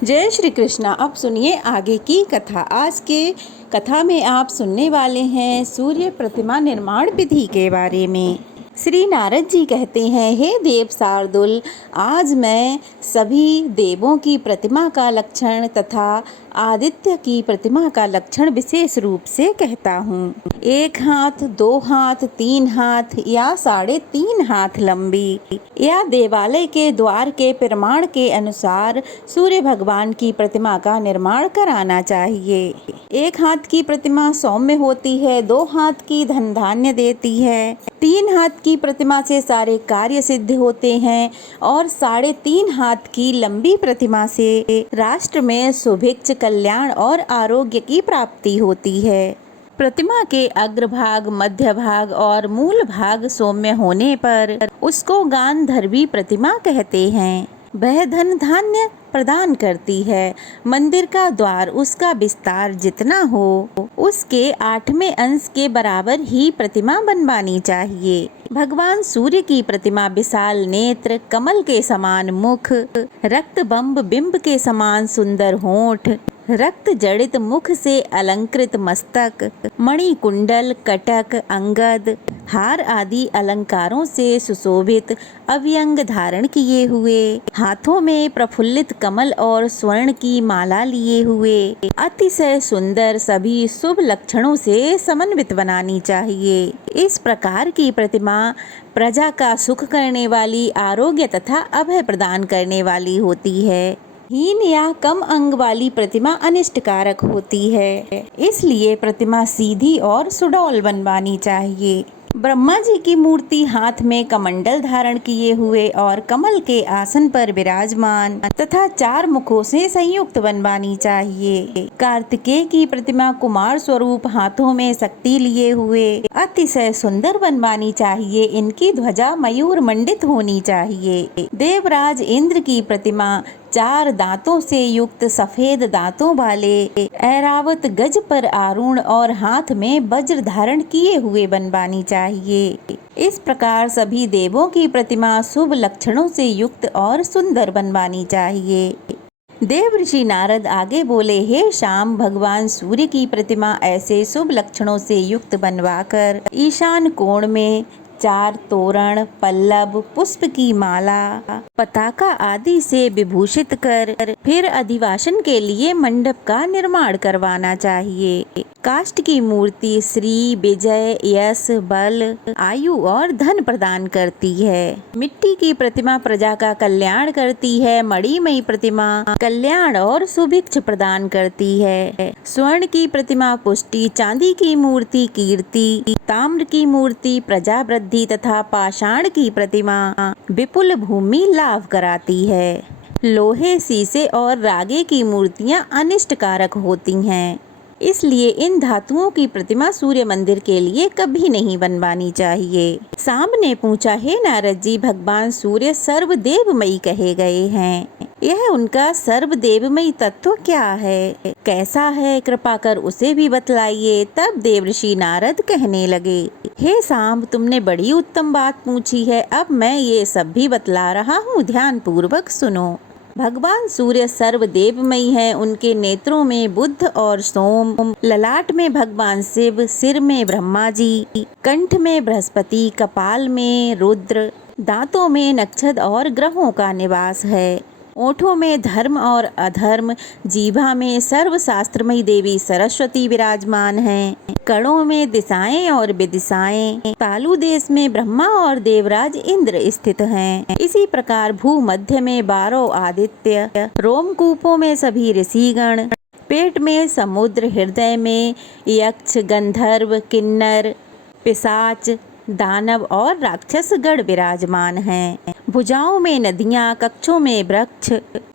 जय श्री कृष्णा। अब सुनिए आगे की कथा। आज के कथा में आप सुनने वाले हैं सूर्य प्रतिमा निर्माण विधि के बारे में। श्री नारद जी कहते हैं, हे देव शार्दुल, आज मैं सभी देवों की प्रतिमा का लक्षण तथा आदित्य की प्रतिमा का लक्षण विशेष रूप से कहता हूँ। 1 हाथ, 2 हाथ, 3 हाथ या 3.5 हाथ लंबी या देवालय के द्वार के प्रमाण के अनुसार सूर्य भगवान की प्रतिमा का निर्माण कराना चाहिए। 1 हाथ की प्रतिमा सौम्य होती है, 2 हाथ की धन धान्य देती है, 3 हाथ की प्रतिमा से सारे कार्य सिद्ध होते हैं और 3.5 हाथ की लंबी प्रतिमा से राष्ट्र में सुभिक्ष, कल्याण और आरोग्य की प्राप्ति होती है। प्रतिमा के अग्रभाग, मध्य भाग और मूल भाग सौम्य होने पर उसको गांधर्वी प्रतिमा कहते हैं। वह धन धान्य प्रदान करती है। मंदिर का द्वार, उसका विस्तार जितना हो उसके 8वें अंश के बराबर ही प्रतिमा बनवानी चाहिए। भगवान सूर्य की प्रतिमा विशाल नेत्र, कमल के समान मुख, रक्त बिंब के समान सुंदर होंठ, रक्त जड़ित मुख से अलंकृत मस्तक, मणि कुंडल, कटक, अंगद, हार आदि अलंकारों से सुशोभित, अव्यंग धारण किए हुए, हाथों में प्रफुल्लित कमल और स्वर्ण की माला लिए हुए, अतिशय सुंदर, सभी शुभ लक्षणों से समन्वित बनानी चाहिए। इस प्रकार की प्रतिमा प्रजा का सुख करने वाली, आरोग्य तथा अभय प्रदान करने वाली होती है। हीन या कम अंग वाली प्रतिमा अनिष्टकारक होती है, इसलिए प्रतिमा सीधी और सुडौल बनवानी चाहिए। ब्रह्मा जी की मूर्ति हाथ में कमंडल धारण किए हुए और कमल के आसन पर विराजमान तथा 4 मुखों से संयुक्त बनवानी चाहिए। कार्तिकेय की प्रतिमा कुमार स्वरूप, हाथों में शक्ति लिए हुए अतिशय सुंदर बनवानी चाहिए। इनकी ध्वजा मयूर मंडित होनी चाहिए। देवराज इंद्र की प्रतिमा 4 दांतों से युक्त, सफेद दांतों वाले, ऐरावत गज पर आरूढ़ और हाथ में वज्र धारण किए हुए बनवानी चाहिए। इस प्रकार सभी देवों की प्रतिमा शुभ लक्षणों से युक्त और सुंदर बनवानी चाहिए। देव ऋषि नारद आगे बोले, हे शाम, भगवान सूर्य की प्रतिमा ऐसे शुभ लक्षणों से युक्त बनवाकर ईशान कोण में 4 तोरण, पल्लव, पुष्प की माला, पताका आदि से विभूषित कर फिर अधिवासन के लिए मंडप का निर्माण करवाना चाहिए। काष्ठ की मूर्ति श्री, विजय, यश, बल, आयु और धन प्रदान करती है। मिट्टी की प्रतिमा प्रजा का कल्याण करती है। मणिमयी प्रतिमा कल्याण और सुभिक्ष प्रदान करती है। स्वर्ण की प्रतिमा पुष्टि, चांदी की मूर्ति कीर्ति, ताम्र की मूर्ति प्रजा वृद्धि तथा पाषाण की प्रतिमा विपुल भूमि लाभ कराती है। लोहे, शीशे और रागे की मूर्तियां अनिष्टकारक होती हैं, इसलिए इन धातुओं की प्रतिमा सूर्य मंदिर के लिए कभी नहीं बनवानी चाहिए। सांब ने पूछा, हे नारद जी, भगवान सूर्य सर्वदेवमयी कहे गए हैं, यह उनका सर्वदेवमयी तत्व क्या है, कैसा है, कृपा कर उसे भी बतलाइए। तब देवर्षि नारद कहने लगे, हे सांब, तुमने बड़ी उत्तम बात पूछी है। अब मैं ये सब भी बतला रहा हूँ, ध्यान पूर्वक सुनो। भगवान सूर्य सर्वदेवमयी है। उनके नेत्रों में बुध और सोम, ललाट में भगवान शिव, सिर में ब्रह्मा जी, कंठ में बृहस्पति, कपाल में रुद्र, दांतों में नक्षत्र और ग्रहों का निवास है। ओठों में धर्म और अधर्म, जीभा में सर्वशास्त्रमयी देवी सरस्वती विराजमान हैं। कणों में दिशाएं और विदिशाएं, तालु देश में ब्रह्मा और देवराज इंद्र स्थित हैं। इसी प्रकार भूमध्य में 12 आदित्य, रोमकूपों में सभी ऋषिगण, पेट में समुद्र, हृदय में यक्ष, गंधर्व, किन्नर, पिशाच, दानव और राक्षस गण विराजमान हैं। भुजाओं में नदियां, कक्षों में वृक्ष,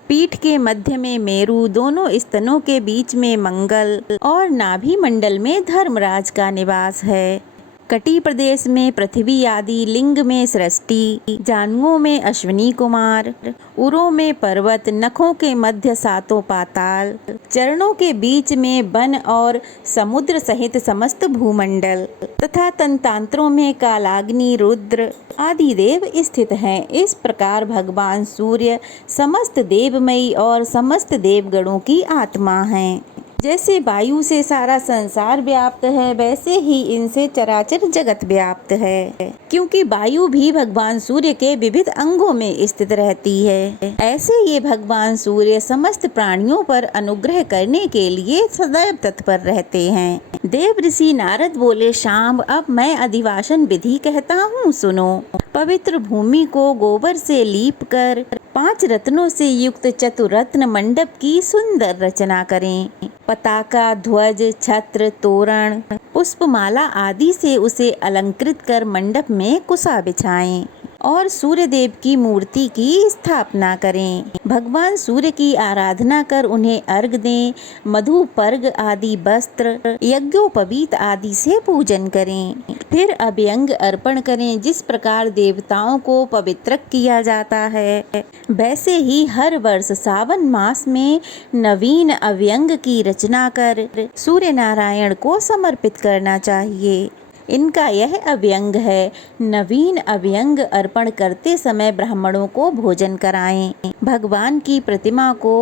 पीठ के मध्य में मेरु, दोनों स्तनों के बीच में मंगल और नाभि मंडल में धर्मराज का निवास है। कटी प्रदेश में पृथ्वी आदि, लिंग में सृष्टि, जानुओं में अश्विनी कुमार, उरों में पर्वत, नखों के मध्य सातों पाताल, चरणों के बीच में वन और समुद्र सहित समस्त भूमंडल तथा तंतांत्रों में कालाग्नि, रुद्र आदि देव स्थित हैं। इस प्रकार भगवान सूर्य समस्त देवमयी और समस्त देवगणों की आत्मा हैं। जैसे वायु से सारा संसार व्याप्त है, वैसे ही इनसे चराचर जगत व्याप्त है, क्योंकि वायु भी भगवान सूर्य के विविध अंगों में स्थित रहती है। ऐसे ये भगवान सूर्य समस्त प्राणियों पर अनुग्रह करने के लिए सदैव तत्पर रहते हैं। देव ऋषि नारद बोले, शाम, अब मैं अधिवासन विधि कहता हूँ, सुनो। पवित्र भूमि को गोबर से लीप कर 5 रत्नों से युक्त चतुरत्न मंडप की सुंदर रचना करें। पताका, ध्वज, छत्र, तोरण, पुष्पमाला आदि से उसे अलंकृत कर मंडप में कुशा बिछाएं और सूर्य देव की मूर्ति की स्थापना करें। भगवान सूर्य की आराधना कर उन्हें अर्घ दें। मधु, पर्ग आदि वस्त्र, यज्ञोपवीत आदि से पूजन करें। फिर अभ्यंग अर्पण करें। जिस प्रकार देवताओं को पवित्र किया जाता है, वैसे ही हर वर्ष सावन मास में नवीन अभ्यंग की रचना कर सूर्य नारायण को समर्पित करना चाहिए। इनका यह अभ्यंग है। नवीन अभ्यंग अर्पण करते समय ब्राह्मणों को भोजन कराएं। भगवान की प्रतिमा को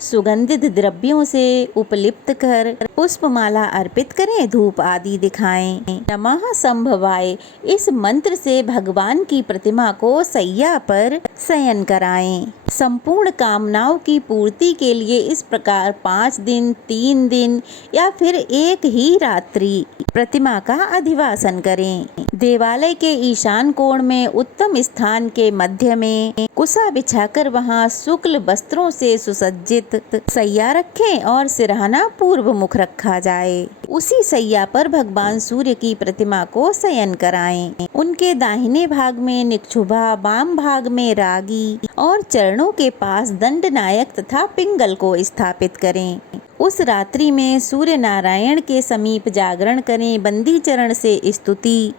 सुगंधित द्रव्यों से उपलिप्त कर पुष्पमाला अर्पित करें, धूप आदि दिखाएं। नमः संभवाय इस मंत्र से भगवान की प्रतिमा को सैया पर शयन कराएं। संपूर्ण कामनाओं की पूर्ति के लिए इस प्रकार 5 दिन, 3 दिन या फिर एक ही रात्रि प्रतिमा का अधिवासन करें। देवालय के ईशान कोण में उत्तम स्थान के मध्य में कुशा बिछाकर वहां शुक्ल वस्त्रों से सुसज्जित सैया रखें और सिरहाना पूर्व मुख रखा जाए। उसी सैया पर भगवान सूर्य की प्रतिमा को शयन कराएं। उनके दाहिने भाग में निक्षुभा, वाम भाग में रागी और चरणों के पास दंडनायक तथा पिंगल को स्थापित करें। उस रात्रि में सूर्य नारायण के समीप जागरण करें। बंदी चरण से स्तुति,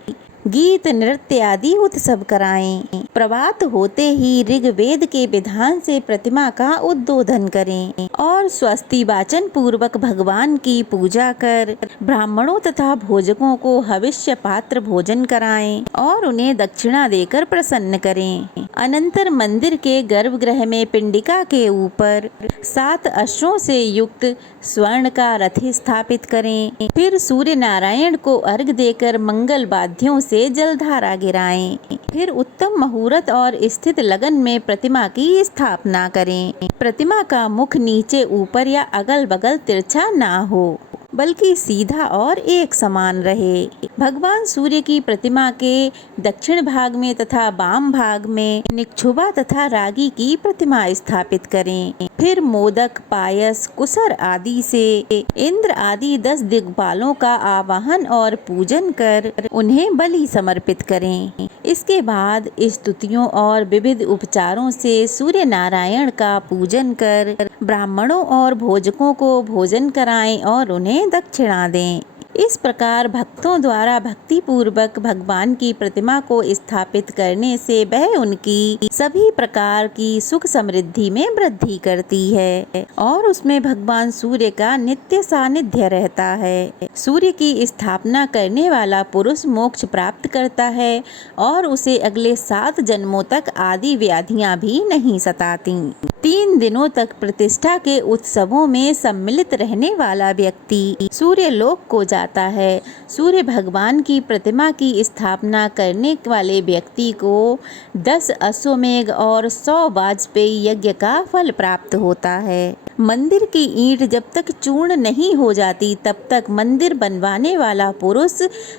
गीत, नृत्य आदि उत्सव कराएं। प्रभात होते ही ऋग्वेद के विधान से प्रतिमा का उद्बोधन करें और स्वस्ति वाचन पूर्वक भगवान की पूजा कर ब्राह्मणों तथा भोजकों को हविष्य पात्र भोजन कराएं और उन्हें दक्षिणा देकर प्रसन्न करें। अनंतर मंदिर के गर्भगृह में पिंडिका के ऊपर 7 अश्वों से युक्त स्वर्ण का रथ स्थापित करें। फिर सूर्य नारायण को अर्घ देकर मंगल वाद्यों से जलधारा गिराएं। फिर उत्तम मुहूर्त और स्थित लगन में प्रतिमा की स्थापना करें। प्रतिमा का मुख नीचे, ऊपर या अगल बगल तिरछा ना हो, बल्कि सीधा और एक समान रहे। भगवान सूर्य की प्रतिमा के दक्षिण भाग में तथा वाम भाग में निक्षुभा तथा रागी की प्रतिमा स्थापित करें। फिर मोदक, पायस, कुसर आदि से इंद्र आदि 10 दिग्पालों का आवाहन और पूजन कर उन्हें बलि समर्पित करें। इसके बाद स्तुतियों और विविध उपचारों से सूर्य नारायण का पूजन कर ब्राह्मणों और भोजकों को भोजन कराएं और उन्हें दक्षिणा दें। इस प्रकार भक्तों द्वारा भक्ति पूर्वक भगवान की प्रतिमा को स्थापित करने से वह उनकी सभी प्रकार की सुख समृद्धि में वृद्धि करती है और उसमें भगवान सूर्य का नित्य सानिध्य रहता है। सूर्य की स्थापना करने वाला पुरुष मोक्ष प्राप्त करता है और उसे अगले 7 जन्मों तक आदि व्याधियां भी नहीं सताती। 3 दिनों तक प्रतिष्ठा के उत्सवों में सम्मिलित रहने वाला व्यक्ति सूर्य लोक को जाता है। सूर्य भगवान की प्रतिमा की स्थापना करने वाले व्यक्ति को 10 अश्वमेघ और 100 वाजपेयी यज्ञ का फल प्राप्त होता है। मंदिर की ईंट जब तक चूर्ण नहीं हो जाती तब तक मंदिर बनवाने वाला पुरुष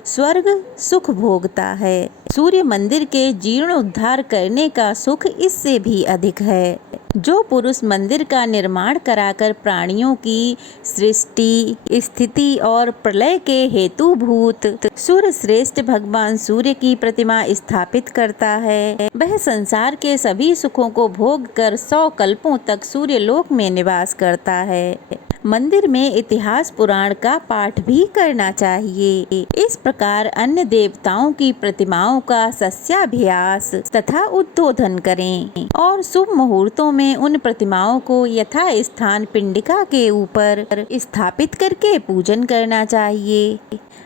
स्वर्ग सुख भोगता है। सूर्य मंदिर के जीर्णोद्धार करने का सुख इससे भी अधिक है। जो पुरुष मंदिर का निर्माण कराकर प्राणियों की सृष्टि, स्थिति और प्रलय के हेतुभूत सूर्य श्रेष्ठ भगवान सूर्य की प्रतिमा स्थापित करता है, वह संसार के सभी सुखों को भोग कर 100 कल्पों तक सूर्य लोक में निवास करता है। मंदिर में इतिहास पुराण का पाठ भी करना चाहिए। इस प्रकार अन्य देवताओं की प्रतिमाओं का सस्याभ्यास तथा उद्बोधन करें और शुभ मुहूर्तों में उन प्रतिमाओं को यथा स्थान पिंडिका के ऊपर स्थापित करके पूजन करना चाहिए।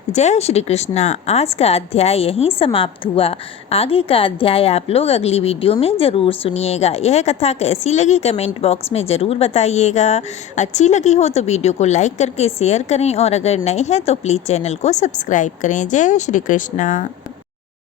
जय श्री कृष्णा। आज का अध्याय यहीं समाप्त हुआ। आगे का अध्याय आप लोग अगली वीडियो में ज़रूर सुनिएगा। यह कथा कैसी लगी कमेंट बॉक्स में ज़रूर बताइएगा। अच्छी लगी हो तो वीडियो को लाइक करके शेयर करें और अगर नए हैं तो प्लीज़ चैनल को सब्सक्राइब करें। जय श्री कृष्णा।